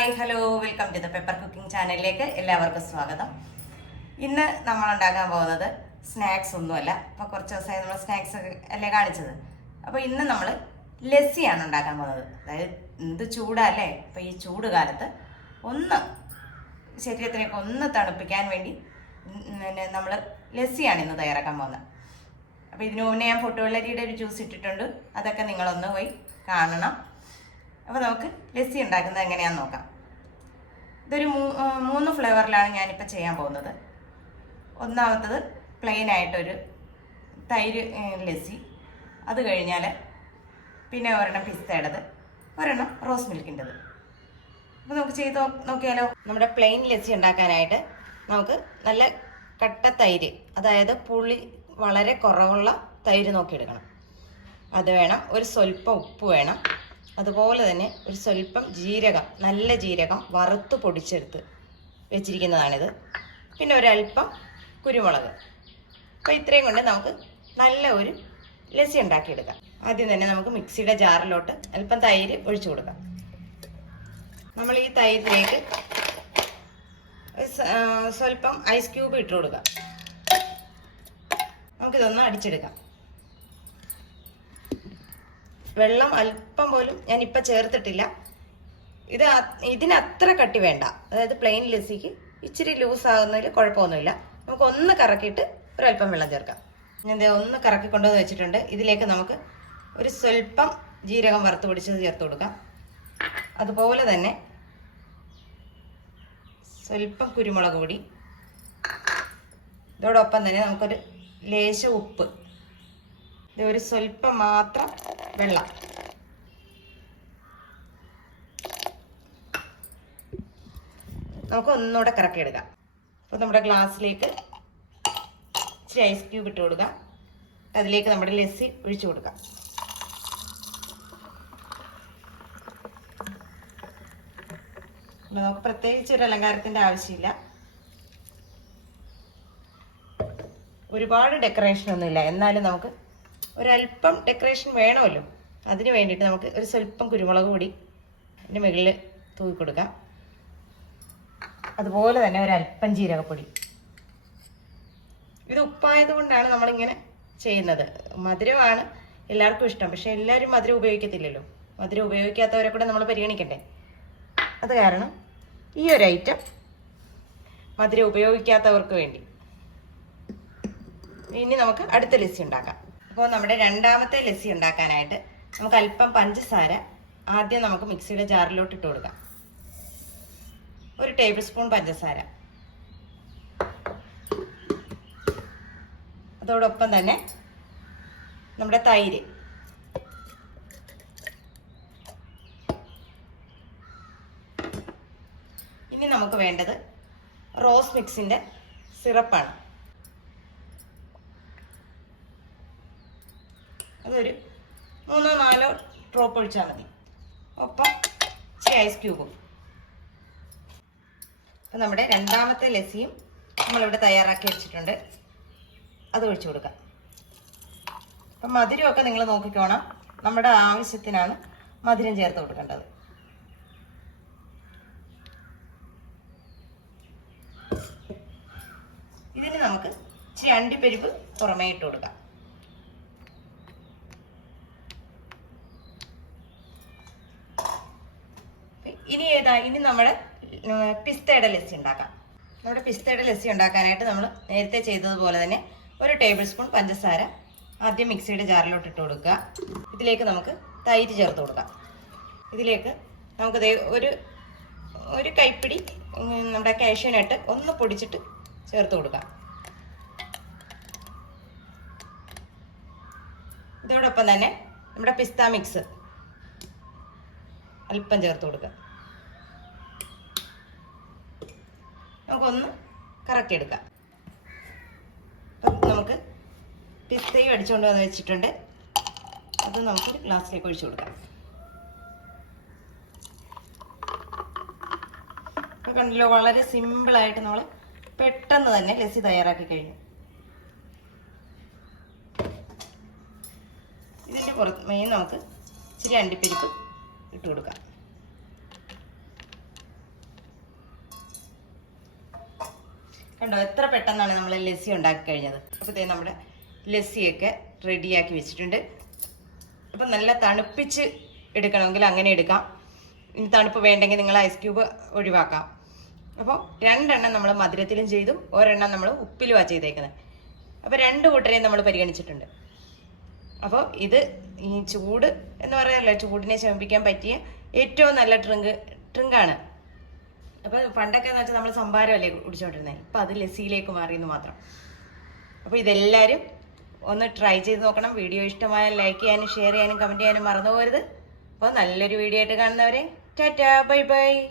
Hi hello welcome to the Pepper Cooking ചാനലിലേക്ക് എല്ലാവർക്കും സ്വാഗതം. ഇന്ന് നമ്മൾ ഉണ്ടാക്കാൻ പോകുന്നത് സ്നാക്സ് ഒന്നുമല്ല. അപ്പോൾ കുറച്ച് ദിവസമായി നമ്മൾ സ്നാക്സ് അല്ലേ കാണിച്ചത്. അപ്പോൾ ഇന്ന് നമ്മൾ ലസ്സിയാണ് ഉണ്ടാക്കാൻ പോകുന്നത്. അതായത് എന്ത് ചൂടല്ലേ അപ്പോൾ ഈ ചൂട് കാലത്ത് ഒന്ന് ശരീരത്തിലേക്ക് ഒന്ന് തണുപ്പിക്കാൻ വേണ്ടി പിന്നെ നമ്മൾ ലസ്സിയാണ് ഇന്ന് തയ്യാറാക്കാൻ പോകുന്നത്. അപ്പോൾ ഇതിനു മുന്നേ ഞാൻ പൊട്ടുവെള്ളരിയുടെ ഒരു ജ്യൂസ് ഇട്ടിട്ടുണ്ട്. അതൊക്കെ നിങ്ങളൊന്ന് പോയി കാണണം. അപ്പോൾ നമുക്ക് ലസ്സി ഉണ്ടാക്കുന്നത് എങ്ങനെയാണെന്ന് നോക്കാം. ഇതൊരു മൂന്ന് ഫ്ലേവറിലാണ് ഞാനിപ്പോൾ ചെയ്യാൻ പോകുന്നത്. ഒന്നാമത്തത് പ്ലെയിൻ ആയിട്ടൊരു തൈര് ലസ്സി. അത് കഴിഞ്ഞാൽ പിന്നെ ഒരെണ്ണം പിസ്തയുടേത് ഒരെണ്ണം റോസ് മിൽക്കിന്റെത് അപ്പോൾ നമുക്ക് ചെയ്ത് നോക്കിയാലോ? നമ്മുടെ പ്ലെയിൻ ലസ്സി ഉണ്ടാക്കാനായിട്ട് നമുക്ക് നല്ല കട്ട തൈര് അതായത് പുളി വളരെ കുറവുള്ള തൈര് നോക്കിയെടുക്കണം. അത് വേണം ഒരു സ്വല്പം ഉപ്പ് വേണം. അതുപോലെ തന്നെ ഒരു സ്വല്പം ജീരകം നല്ല ജീരകം വറുത്ത് പൊടിച്ചെടുത്ത് വെച്ചിരിക്കുന്നതാണിത്. പിന്നെ ഒരല്പം കുരുമുളക്. അപ്പോൾ ഇത്രയും കൊണ്ട് നമുക്ക് നല്ല ഒരു ലസ്സി ഉണ്ടാക്കിയെടുക്കാം. ആദ്യം തന്നെ നമുക്ക് മിക്സിയുടെ ജാറിലോട്ട് അല്പം തൈര് ഒഴിച്ചു കൊടുക്കാം. നമ്മൾ ഈ തൈരിലേക്ക് സ്വല്പം ഐസ് ക്യൂബ് ഇട്ട് കൊടുക്കാം. നമുക്കിതൊന്ന് അടിച്ചെടുക്കാം. വെള്ളം അല്പം പോലും ഞാൻ ഇപ്പം ചേർത്തിട്ടില്ല. ഇത് ഇതിന് അത്ര കട്ടി വേണ്ട. അതായത് പ്ലെയിൻ ലസ്സിക്ക് ഇച്ചിരി ലൂസ് ആകുന്നതിൽ കുഴപ്പമൊന്നുമില്ല. നമുക്ക് ഒന്ന് കറക്കിയിട്ട് ഒരല്പം വെള്ളം ചേർക്കാം. ഞാൻ ഒന്ന് കറക്കി കൊണ്ടുവന്ന് വെച്ചിട്ടുണ്ട്. ഇതിലേക്ക് നമുക്ക് ഒരു സ്വല്പം ജീരകം വറുത്ത് പിടിച്ചത് ചേർത്ത് കൊടുക്കാം. അതുപോലെ തന്നെ സ്വല്പം കുരുമുളക് പൊടി. ഇതോടൊപ്പം തന്നെ നമുക്കൊരു ലേശ ഉപ്പ് ഒരു സ്വല്പം മാത്രം വെള്ളം. നമുക്ക് ഒന്നുകൂടെ കറക്കിയെടുക്കാം. അപ്പോൾ നമ്മുടെ ഗ്ലാസ്സിലേക്ക് ഇച്ചിരി ഐസ് ക്യൂബ് ഇട്ട് കൊടുക്കാം. അതിലേക്ക് നമ്മുടെ ലസ്സി ഒഴിച്ചു കൊടുക്കാം. നമുക്ക് പ്രത്യേകിച്ച് ഒരു അലങ്കാരത്തിന്റെ ആവശ്യമില്ല. ഒരുപാട് ഡെക്കറേഷൻ ഒന്നുമില്ല. എന്നാലും നമുക്ക് ഒരല്പം ഡെക്കറേഷൻ വേണമല്ലോ. അതിന് വേണ്ടിയിട്ട് നമുക്ക് ഒരു സ്വല്പം കുരുമുളക് പൊടി അതിന്റെ മുകളിൽ തൂക്കി കൊടുക്കാം. അതുപോലെ തന്നെ ഒരല്പം ജീരകപ്പൊടി. ഇത് ഉപ്പായത് കൊണ്ടാണ് നമ്മളിങ്ങനെ ചെയ്യുന്നത്. മധുരമാണ് എല്ലാവർക്കും ഇഷ്ടം. പക്ഷെ എല്ലാവരും മധുരം ഉപയോഗിക്കത്തില്ലല്ലോ. മധുരം ഉപയോഗിക്കാത്തവരെ കൂടെ നമ്മൾ പരിഗണിക്കണ്ടേ? അത് കാരണം ഈ ഒരു ഐറ്റം മധുരം ഉപയോഗിക്കാത്തവർക്ക് വേണ്ടി. ഇനി നമുക്ക് അടുത്ത ലിസ്റ്റ് ഉണ്ടാക്കാം. അപ്പോൾ നമ്മുടെ രണ്ടാമത്തെ ലസ്സി ഉണ്ടാക്കാനായിട്ട് നമുക്ക് അല്പം പഞ്ചസാര ആദ്യം നമുക്ക് മിക്സിയുടെ ജാറിലോട്ട് ഇട്ട് കൊടുക്കാം. ഒരു ടേബിൾ സ്പൂൺ പഞ്ചസാര. അതോടൊപ്പം തന്നെ നമ്മുടെ തൈര്. ഇനി നമുക്ക് വേണ്ടത് റോസ് മിക്സിന്റെ സിറപ്പാണ്. അതൊരു മൂന്നോ നാലോ ഡ്രോപ്പ് ഒഴിച്ചാൽ മതി. ഒപ്പം ഇച്ചിരി ഐസ് ക്യൂബും അപ്പം നമ്മുടെ രണ്ടാമത്തെ ലസ്സിയും നമ്മളിവിടെ തയ്യാറാക്കി വെച്ചിട്ടുണ്ട്. അത് ഒഴിച്ചു കൊടുക്കാം. അപ്പം മധുരമൊക്കെ നിങ്ങൾ നോക്കിക്കോണം. നമ്മുടെ ആവശ്യത്തിനാണ് മധുരം ചേർത്ത് കൊടുക്കേണ്ടത്. ഇതിന് നമുക്ക് ഇച്ചിരി അണ്ടിപ്പരിപ്പ് പുറമേ ഇട്ട് കൊടുക്കാം. ഇനി ഏതാ ഇനി നമ്മുടെ പിസ്തയുടെ ലസ്സി ഉണ്ടാക്കാം. നമ്മുടെ പിസ്തയുടെ ലസ്സി ഉണ്ടാക്കാനായിട്ട് നമ്മൾ നേരത്തെ ചെയ്തതുപോലെ തന്നെ ഒരു ടേബിൾ സ്പൂൺ പഞ്ചസാര ആദ്യം മിക്സിയുടെ ജാറിലോട്ട് ഇട്ട് കൊടുക്കുക. ഇതിലേക്ക് നമുക്ക് തൈര് ചേർത്ത് കൊടുക്കാം. ഇതിലേക്ക് നമുക്ക് ഒരു ഒരു കൈപ്പിടി നമ്മുടെ കാഷ്യനായിട്ട് ഒന്ന് പൊടിച്ചിട്ട് ചേർത്ത് കൊടുക്കാം. ഇതോടൊപ്പം തന്നെ നമ്മുടെ പിസ്ത മിക്സ് അല്പം ചേർത്ത് കൊടുക്കുക നമുക്കൊന്ന് കറക്കി എടുക്കാം. അപ്പം നമുക്ക് പിസ്തയും അടിച്ചുകൊണ്ട് വന്ന് വെച്ചിട്ടുണ്ട്. അത് നമുക്കൊരു ഗ്ലാസ്സിലേക്ക് ഒഴിച്ചു കൊടുക്കാം. ഇപ്പം കണ്ടല്ലോ വളരെ സിമ്പിളായിട്ട് നമ്മൾ പെട്ടെന്ന് തന്നെ ലസ്സി തയ്യാറാക്കി കഴിഞ്ഞു. ഇതിന്റെ മെയിൻ നമുക്ക് ഇച്ചിരി അണ്ടിപ്പരിപ്പ് ഇട്ട് കൊടുക്കാം. കണ്ടോ എത്ര പെട്ടെന്നാണ് നമ്മൾ ലസ്സി ഉണ്ടാക്കി കഴിഞ്ഞത്? അപ്പോൾ ഇതേ നമ്മുടെ ലസ്സിയൊക്കെ റെഡിയാക്കി വെച്ചിട്ടുണ്ട്. അപ്പം നല്ല തണുപ്പിച്ച് എടുക്കണമെങ്കിൽ അങ്ങനെ എടുക്കാം. ഇനി തണുപ്പ് വേണ്ടെങ്കിൽ നിങ്ങൾ ഐസ് ക്യൂബ് ഒഴിവാക്കാം. അപ്പോൾ രണ്ടെണ്ണം നമ്മൾ മധുരത്തിലും ചെയ്തു ഒരെണ്ണം നമ്മൾ ഉപ്പിലുമാണ് ചെയ്തേക്കുന്നത്. അപ്പോൾ രണ്ട് കൂട്ടരെയും നമ്മൾ പരിഗണിച്ചിട്ടുണ്ട്. അപ്പോൾ ഇത് ഈ ചൂട് എന്ന് പറയാറില്ല? ചൂടിനെ ശമിപ്പിക്കാൻ പറ്റിയ ഏറ്റവും നല്ല ഡ്രിങ്ക് ഡ്രിങ്കാണ്. അപ്പോൾ പണ്ടൊക്കെ എന്ന് വെച്ചാൽ നമ്മൾ സംഭാരമല്ലേ കുടിച്ചോണ്ടിരുന്നത് ഇപ്പം അത് ലസ്സിയിലേക്ക് മാറിയെന്ന് മാത്രം. അപ്പൊ ഇതെല്ലാരും ഒന്ന് ട്രൈ ചെയ്ത് നോക്കണം. വീഡിയോ ഇഷ്ടമായ ലൈക്ക് ചെയ്യാനും ഷെയർ ചെയ്യാനും കമന്റ് ചെയ്യാനും മറന്നു പോകരുത്. അപ്പോൾ നല്ലൊരു വീഡിയോ ആയിട്ട് കാണുന്നവരെ ടാറ്റാ ബൈ ബൈ.